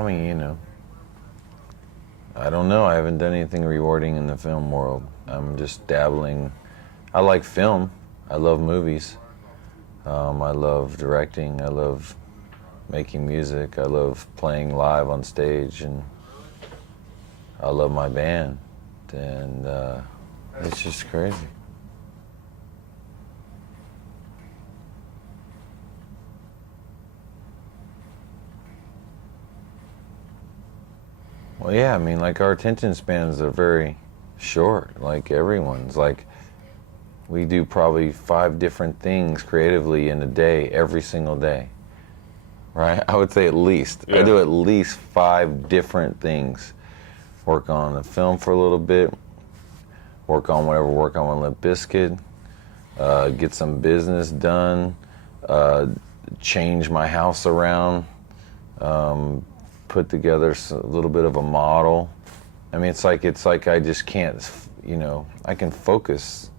I mean, you know, I don't know. I haven't done anything rewarding in the film world. I'm just dabbling. I like film. I love movies. I love directing. I love making music. I love playing live on stage, and I love my band. And it's just crazy. Well, yeah, I mean, like, our attention spans are very short, like everyone's. Like, we do probably 5 different things creatively in a day, every single day, right? I would say at least. Yeah. I do at least 5 different things. Work on a film for a little bit, work on Limp Bizkit, get some business done, change my house around, put together a little bit of a model. I mean, it's like I just can't, you know, I can focus,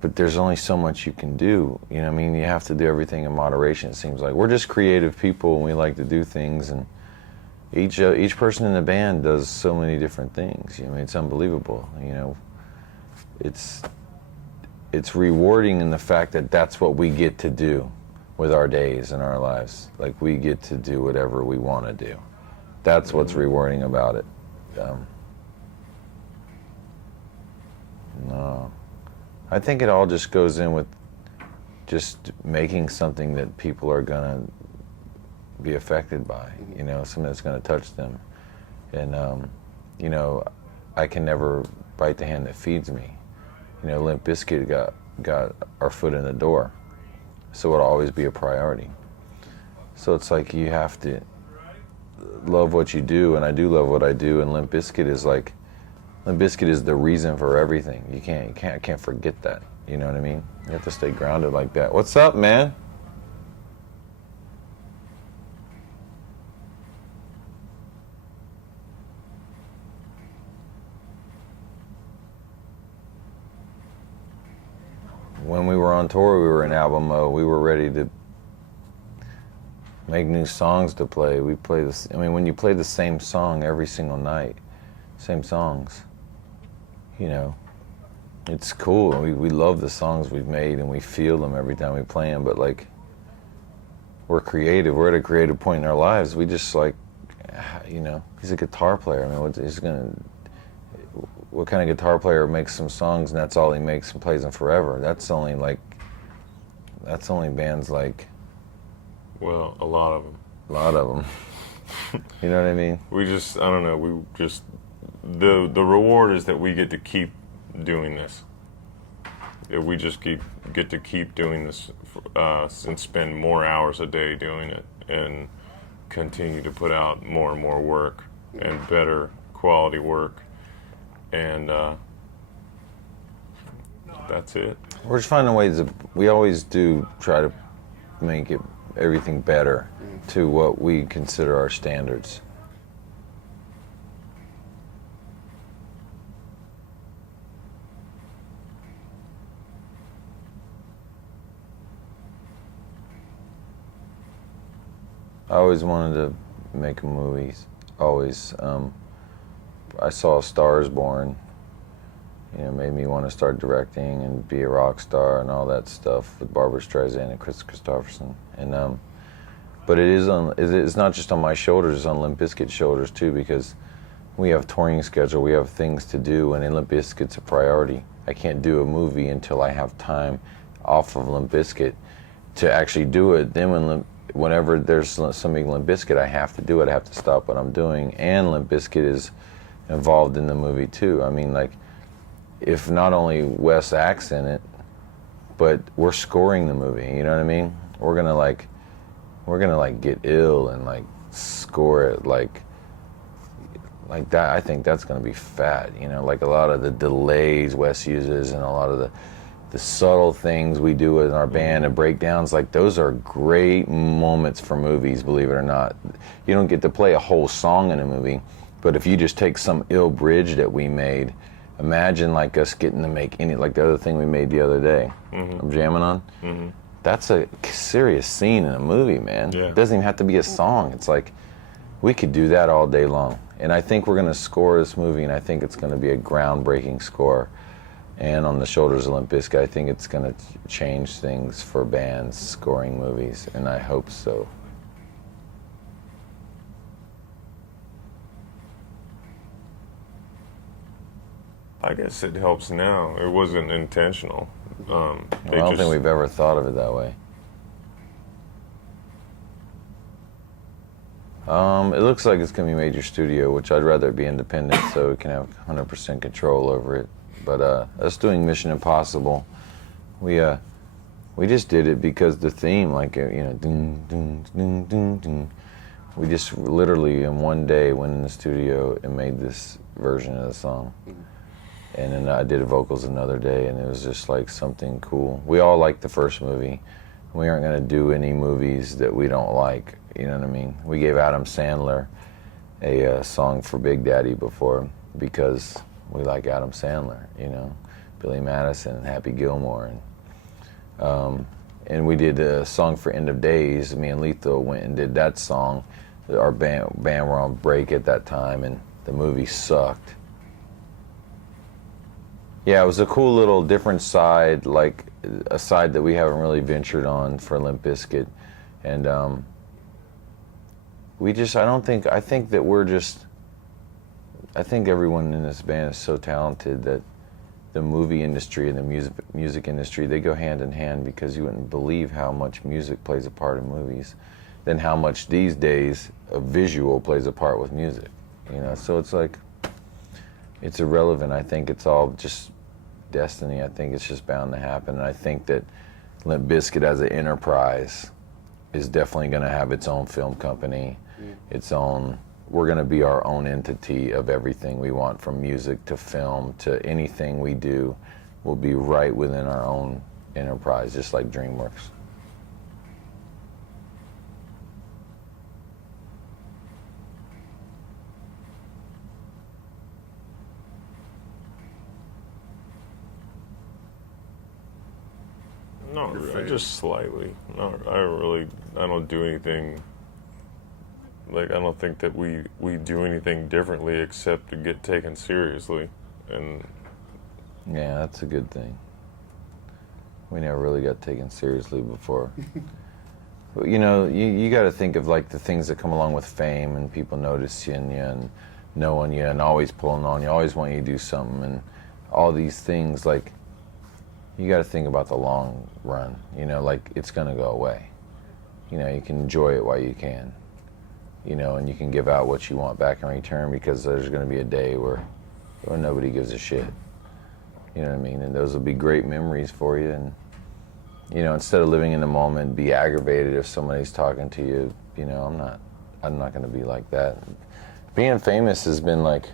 but there's only so much you can do. You know what I mean? You have to do everything in moderation, it seems like. We're just creative people, and we like to do things, and each person in the band does so many different things. You know, I mean, it's unbelievable. You know, it's rewarding in the fact that that's what we get to do with our days and our lives. Like, we get to do whatever we want to do. That's what's rewarding about it. No, I think it all just goes in with just making something that people are gonna be affected by. You know, something that's gonna touch them. And you know, I can never bite the hand that feeds me. You know, Limp Bizkit got our foot in the door, so it'll always be a priority. So it's like you have to love what you do, and I do love what I do, and Limp Bizkit is the reason for everything. You can't forget that. You know what I mean? You have to stay grounded like that. What's up, man? When we were on tour, we were in album mode. We were ready to make new songs to play. We play this. I mean, when you play the same song every single night, same songs, you know, it's cool. We love the songs we've made, and we feel them every time we play them. But like, we're creative. We're at a creative point in our lives. We just, like, you know, he's a guitar player. I mean, what kind of guitar player makes some songs and that's all he makes and plays them forever? That's only bands like... Well, a lot of them. A lot of them. You know what I mean? The reward is that we get to keep doing this. That we just get to keep doing this and spend more hours a day doing it and continue to put out more and more work and better quality work. And that's it. We're just finding ways we always do try to make everything better to what we consider our standards. I always wanted to make movies, always. I saw Stars Born, you know, made me want to start directing and be a rock star and all that stuff with Barbra Streisand and Chris Christopherson. And but it's not just on my shoulders; it's on Limp Bizkit's shoulders too, because we have touring schedule, we have things to do, and Limp Bizkit's a priority. I can't do a movie until I have time off of Limp Bizkit to actually do it. Then whenever there's something Limp Bizkit, I have to do it. I have to stop what I'm doing, and Limp Bizkit is involved in the movie too. I mean, like, if not only Wes acts in it, but we're scoring the movie, you know what I mean? We're gonna get ill and like score it like that. I think that's gonna be fat, you know, like a lot of the delays Wes uses and a lot of the subtle things we do in our band and breakdowns, like those are great moments for movies, believe it or not. You don't get to play a whole song in a movie, but if you just take some ill bridge that we made, imagine like us getting to make like the other thing we made the other day, I'm jamming on. That's a serious scene in a movie, man. Yeah. It doesn't even have to be a song. It's like, we could do that all day long. And I think we're going to score this movie, and I think it's going to be a groundbreaking score. And on the shoulders of Limp Bizkit, I think it's going to change things for bands scoring movies, and I hope so. I guess it helps now. It wasn't intentional. I don't think we've ever thought of it that way. It looks like it's going to be major studio, which I'd rather be independent so we can have 100% control over it. But us doing Mission Impossible, we just did it because the theme, like, you know, ding, ding, ding, ding, ding. We just literally in one day went in the studio and made this version of the song. And then I did vocals another day, and it was just like something cool. We all liked the first movie. We aren't going to do any movies that we don't like, you know what I mean? We gave Adam Sandler a song for Big Daddy before because we like Adam Sandler, you know, Billy Madison, Happy Gilmore. And we did a song for End of Days. Me and Lethal went and did that song. Our band were on break at that time, and the movie sucked. Yeah, it was a cool little different side, like a side that we haven't really ventured on for Limp Bizkit. And I think everyone in this band is so talented that the movie industry and the music industry, they go hand in hand, because you wouldn't believe how much music plays a part in movies, than how much these days a visual plays a part with music, you know? So it's like, it's irrelevant. I think it's all just destiny. I think it's just bound to happen. And I think that Limp Bizkit as an enterprise is definitely going to have its own film company, its own, we're going to be our own entity of everything we want, from music to film to anything we do will be right within our own enterprise, just like DreamWorks. No, just slightly. No, I don't do anything. Like, I don't think that we do anything differently except to get taken seriously, and yeah, that's a good thing. We never really got taken seriously before. You know, you got to think of like the things that come along with fame and people noticing you and knowing you and always pulling on you, always wanting you to do something, and all these things. Like, you got to think about the long run. You know, like, it's gonna go away. You know, you can enjoy it while you can. You know, and you can give out what you want back in return, because there's going to be a day where nobody gives a shit. You know what I mean? And those will be great memories for you. And, you know, instead of living in the moment, be aggravated if somebody's talking to you. You know, I'm not going to be like that. Being famous has been, like,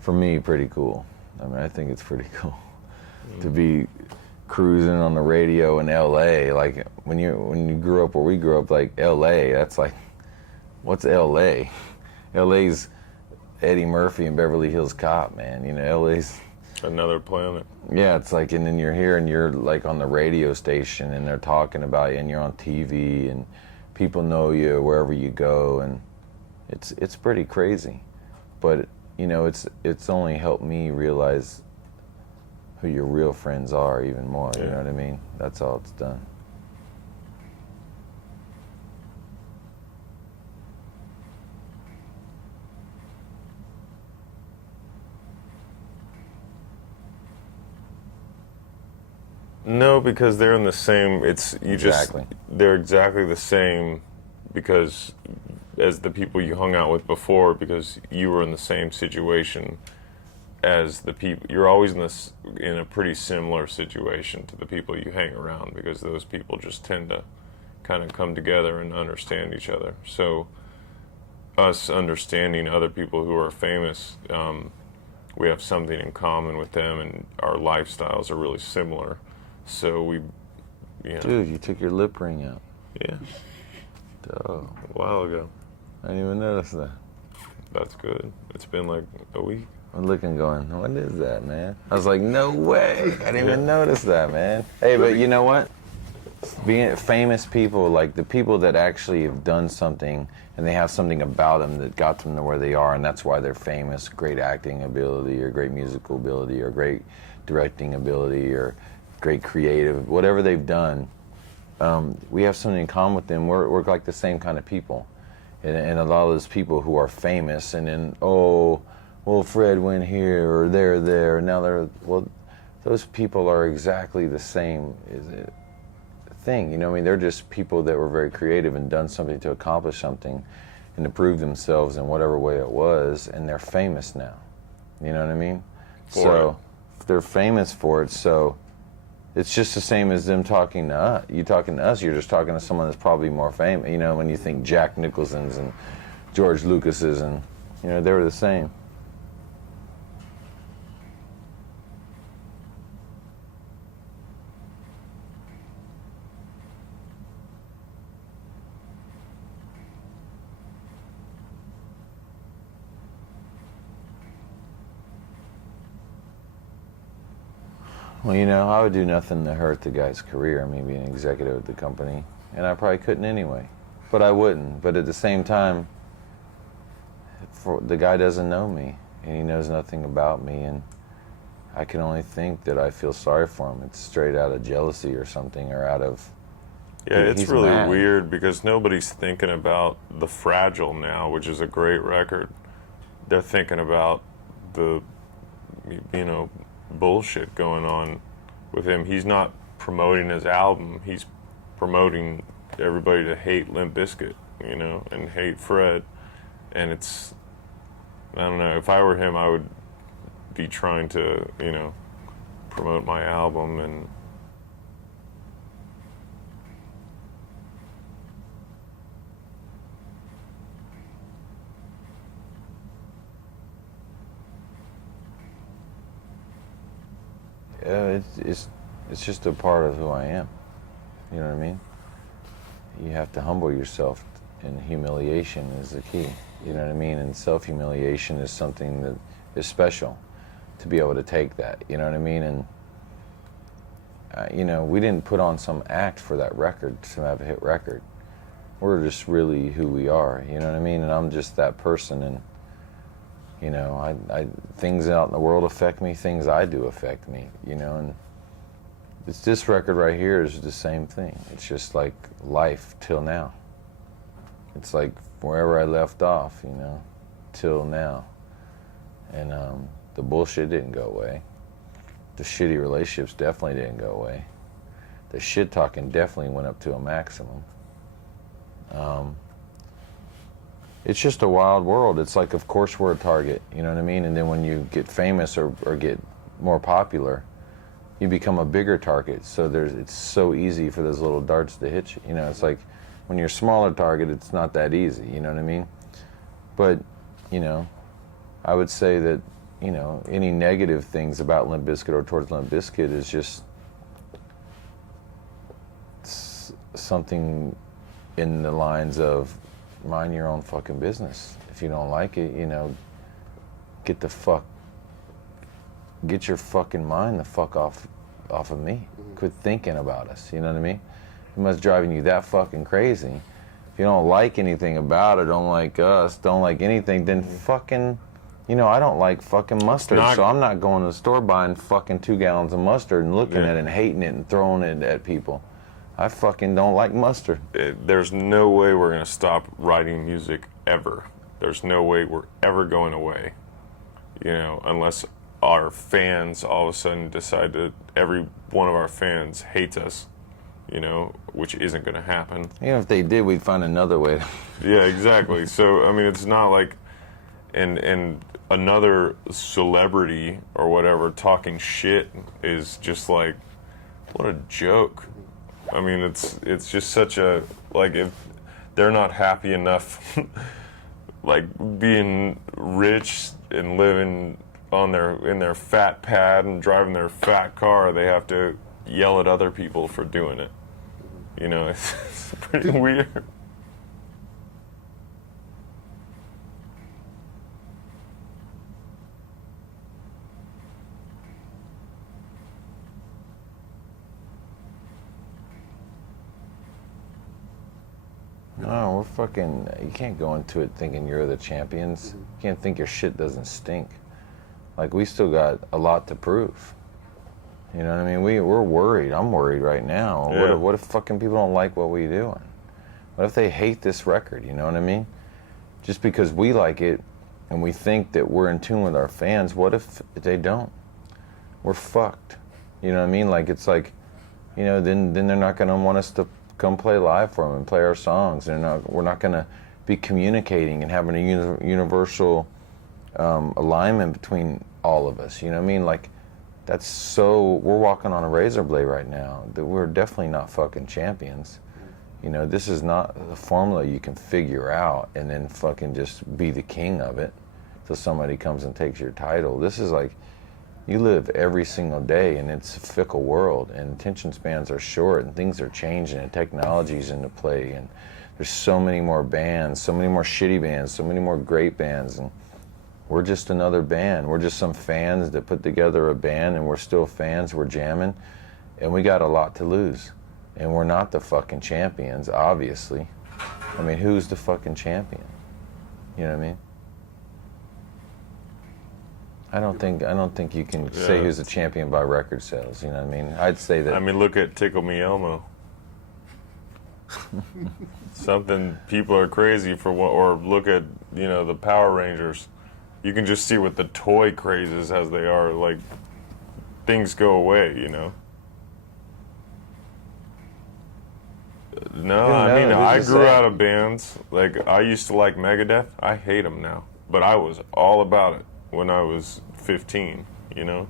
for me, pretty cool. I mean, I think it's pretty cool to be cruising on the radio in L.A. Like, when you grew up where we grew up, like, L.A., that's like, what's L.A.? L.A.'s Eddie Murphy and Beverly Hills Cop, man. You know, L.A.'s another planet. Yeah, it's like, and then you're here and you're like on the radio station and they're talking about you and you're on TV and people know you wherever you go, and it's pretty crazy. But, you know, it's only helped me realize who your real friends are even more, you know what I mean? That's all it's done. No, because they're in the same. They're exactly the same, because as the people you hung out with before, because you were in the same situation as the people. You're always in a pretty similar situation to the people you hang around, because those people just tend to kind of come together and understand each other. So us understanding other people who are famous, we have something in common with them, and our lifestyles are really similar. So we, you know. Dude, you took your lip ring out. Yeah. Duh. A while ago. I didn't even notice that. That's good. It's been like a week. I'm looking going, what is that, man? I was like, no way. I didn't even notice that, man. Hey, but you know what? being famous people, like the people that actually have done something and they have something about them that got them to where they are, and that's why they're famous. Great acting ability, or great musical ability, or great directing ability, or great creative, whatever they've done. We have something in common with them. We're like the same kind of people. And a lot of those people who are famous, and then, oh, well, Fred went here, or they're there, now they're, well, those people are exactly the same thing. You know what I mean? They're just people that were very creative and done something to accomplish something and to prove themselves in whatever way it was, and they're famous now. You know what I mean? So they're famous for it, so it's just the same as them talking to us. You talking to us, you're just talking to someone that's probably more famous. You know, when you think Jack Nicholson's and George Lucas's, and, you know, they were the same. Well, you know, I would do nothing to hurt the guy's career. I mean, being an executive at the company, and I probably couldn't anyway. But I wouldn't. But at the same time, the guy doesn't know me, and he knows nothing about me, and I can only think that I feel sorry for him. It's straight out of jealousy or something, or out of... Yeah, it's really mad. weird because nobody's thinking about The Fragile now, which is a great record. They're thinking about the, you know, bullshit going on with him. He's not promoting his album. He's promoting everybody to hate Limp Bizkit, you know, and hate Fred. And it's, I don't know, if I were him, I would be trying to, you know, promote my album. And it's just a part of who I am. You know what I mean? You have to humble yourself, and humiliation is the key. You know what I mean? And self-humiliation is something that is special, to be able to take that. You know what I mean? And you know, we didn't put on some act for that record to have a hit record. We're just really who we are. You know what I mean? And I'm just that person. And you know, things out in the world affect me, things I do affect me, you know, and this record right here is the same thing. It's just like life till now. It's like wherever I left off, you know, till now. And the bullshit didn't go away. The shitty relationships definitely didn't go away. The shit talking definitely went up to a maximum. It's just a wild world. It's like, of course we're a target, you know what I mean? And then when you get famous or get more popular, you become a bigger target. So it's so easy for those little darts to hit you. You know, it's like when you're a smaller target, it's not that easy, you know what I mean? But, you know, I would say that, you know, any negative things about Limp Bizkit or towards Limp Bizkit is just something in the lines of, mind your own fucking business. If you don't like it, you know, get your fucking mind the fuck off of me. Quit thinking about us, you know what I mean? It must driving you that fucking crazy. If you don't like anything about it, don't like us, don't like anything, then fucking, you know, I don't like fucking mustard, so I'm not going to the store buying fucking 2 gallons of mustard and looking at it and hating it and throwing it at people. I fucking don't like mustard. There's no way we're going to stop writing music ever. There's no way we're ever going away, you know, unless our fans all of a sudden decide that every one of our fans hates us, you know, which isn't going to happen. Even if they did, we'd find another way. Yeah, exactly. So, I mean, it's not like, and another celebrity or whatever talking shit is just like, what a joke. I mean, it's just such a, like, if they're not happy enough, like, being rich and living in their fat pad and driving their fat car, they have to yell at other people for doing it. You know, it's pretty weird. No, we're fucking. You can't go into it thinking you're the champions. You can't think your shit doesn't stink. Like, we still got a lot to prove. You know what I mean? We're worried. I'm worried right now. Yeah. What if fucking people don't like what we're doing? What if they hate this record? You know what I mean? Just because we like it and we think that we're in tune with our fans, what if they don't? We're fucked. You know what I mean? Like, it's like, you know, then they're not going to want us to come play live for them and play our songs. We're not going to be communicating and having a universal alignment between all of us. You know what I mean? Like, we're walking on a razor blade right now. That we're definitely not fucking champions. You know, this is not the formula you can figure out and then fucking just be the king of it till somebody comes and takes your title. This is like, you live every single day, and it's a fickle world, and attention spans are short, and things are changing, and technology's into play, and there's so many more bands, so many more shitty bands, so many more great bands, and we're just another band. We're just some fans that put together a band, and we're still fans, we're jamming, and we got a lot to lose. And we're not the fucking champions, obviously. I mean, who's the fucking champion? You know what I mean? I don't think you can say who's a champion by record sales. You know what I mean? I'd say that. I mean, look at Tickle Me Elmo. Something people are crazy for, or look at, you know, the Power Rangers. You can just see with the toy crazes as they are, like, things go away, you know? No, I mean, I grew out of bands. Like, I used to like Megadeth. I hate them now. But I was all about it when I was 15, you know?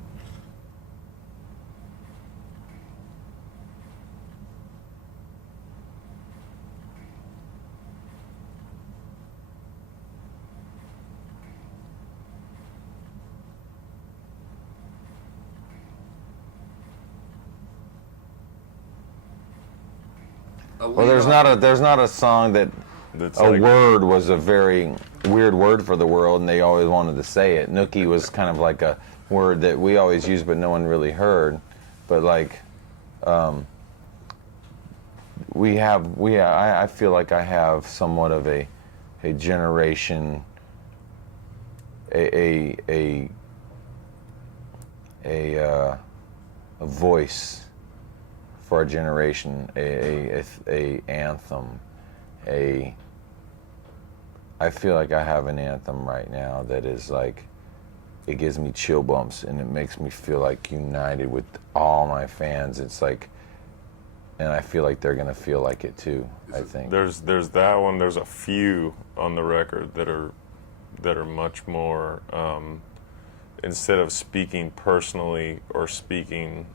Well, there's not a song that That's a like, word was a very weird word for the world, and they always wanted to say it. Nookie was kind of like a word that we always used, but no one really heard. But like, I feel like I have somewhat of a generation, a voice for our generation, a anthem, I feel like I have an anthem right now that is like, it gives me chill bumps and it makes me feel like united with all my fans. It's like, and I feel like they're gonna feel like it too, I think. there's that one. There's a few on the record that are much more, instead of speaking personally or speaking,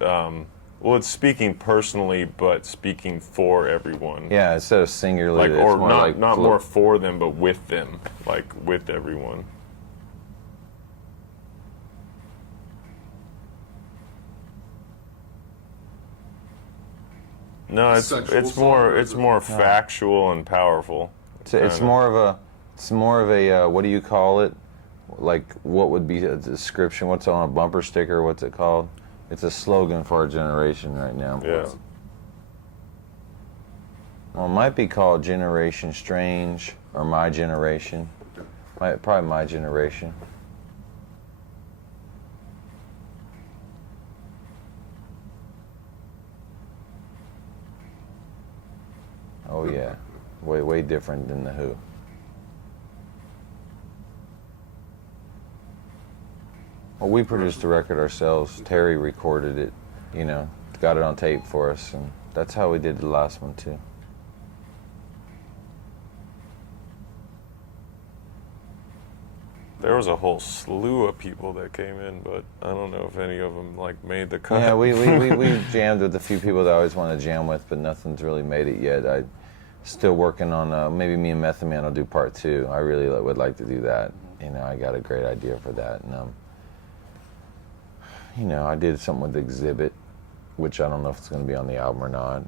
well, it's speaking personally, but speaking for everyone. Yeah, instead of singularly, Like, it's or more not like not more for them, but with them, like with everyone. No, it's more factual and powerful. It's more of a what do you call it? Like, what would be a description? What's on a bumper sticker? What's it called? It's a slogan for our generation right now. Yeah. Well, it might be called Generation Strange or My Generation. Probably My Generation. Oh yeah, way different than the Who. Well, we produced the record ourselves. Terry recorded it, you know, got it on tape for us, and that's how we did the last one too. There was a whole slew of people that came in, but I don't know if any of them like made the cut. Yeah, we jammed with a few people that I always want to jam with, but nothing's really made it yet. I'm still working on maybe me and Method Man will do part 2. I really would like to do that. You know, I got a great idea for that, and you know, I did something with Exhibit, which I don't know if it's going to be on the album or not.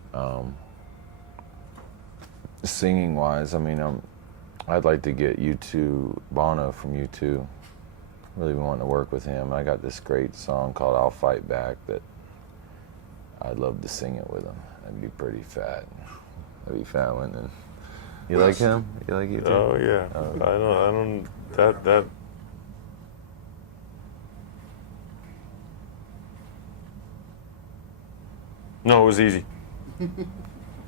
Singing wise, I mean, I'd like to get U2, Bono from U2. Really wanting to work with him. I got this great song called I'll Fight Back that I'd love to sing it with him. That'd be pretty fat. That'd be fat, wouldn't it? You like him? You like you too? Oh yeah. Oh. I don't. That. No, it was easy.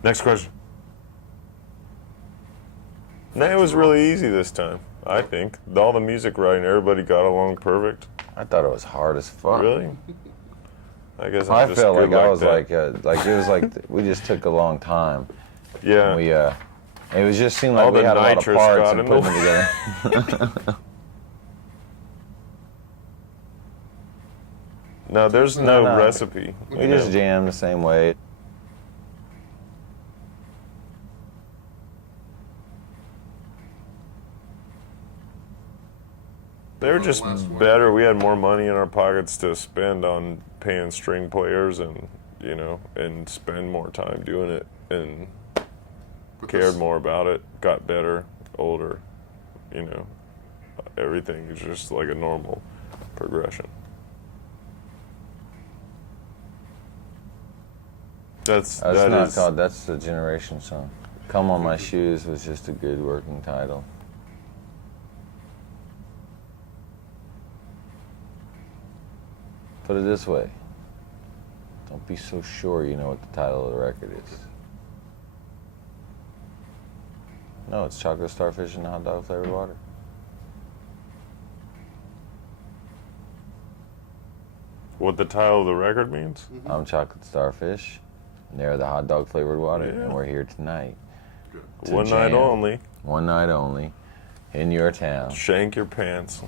Next question. No, it was really easy this time. I think all the music writing, everybody got along perfect. I thought it was hard as fuck. Really? I guess I I'm just felt good like I was that. like it was like we just took a long time. Yeah. And we it was just seemed like All we the had a lot of nitrous parts got and in the putting them together. No, there's no No. recipe. We just jammed the same way. They were just better. We had more money in our pockets to spend on paying string players and, and spend more time doing it and cared more about it, got better, older, everything is just like a normal progression. That's the generation song. Come on My Shoes was just a good working title. Put it this way. Don't be so sure you know what the title of the record is. No, it's Chocolate Starfish and Hot Dog Flavored Water. what the title of the record means? I'm Chocolate Starfish, and they're the Hot Dog Flavored Water, Yeah. and we're here tonight. One night jam. only. One night only, in your town. Shank your pants.